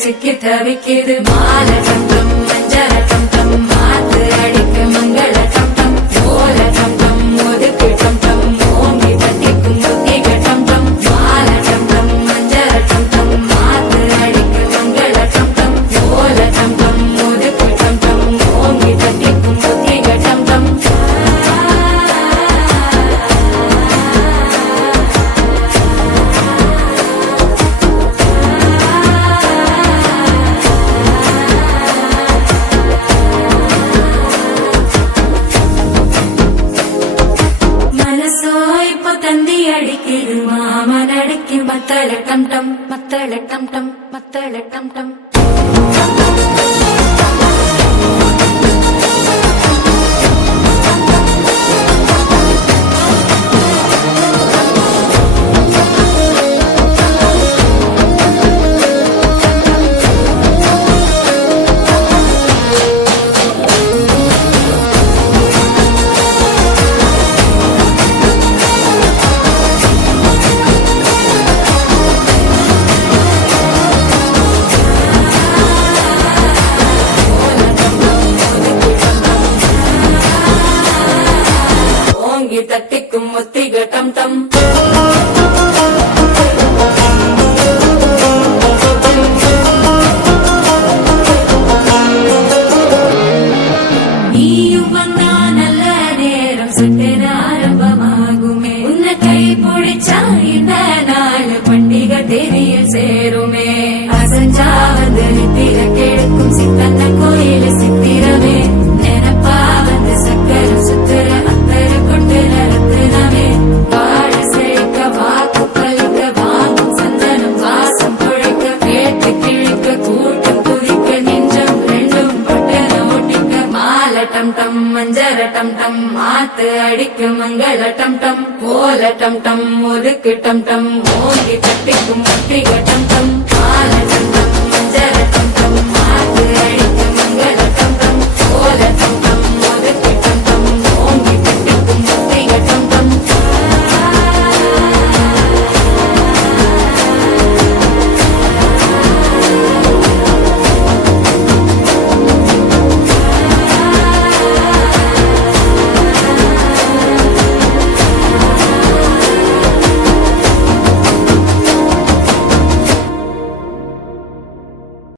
சிக்கி தவிக்கிது மால டம் மஞ்சள டம் மாத்து அடிக்க மங்கள டம் ஓல டம் ஒதுக்கு டம் ஓங்கி தட்டிக்கும் முத்திக டம் மால டம் மஞ்சள டம் மாத்து அடிக்க மங்கள டம் ஓல டம் ஒதுக்கு டம் ஓங்கி தட்டிக்கும் முத்திக டம் அடிக்குது மாமன் அடிக்கு மத்தள டம் டம் மத்தள டம் டம் மத்தள டம் டம் தட்டிக்கும் முத்திக டம் டம் நீயும் வந்தா நல்ல நேரம் சுட்டென ஆரம்பமாகுமே உன்னை கை பிடிச்சா இந்த நாள் பண்டிகை தேதியில் சேருமே அசஞ்சா வந்து நித்திர கெடுக்கும் சித்தன்ன கோயில சித்திரமே நினைப்பா வந்து சக்கர சுத்துற டம் டம் மஞ்சள டம் டம் மாத்து அடிக்கு மங்கள டம் டம் ஓல டம் டம் ஒதுக்கு டம் டம் ஓங்கி தட்டிக்கும்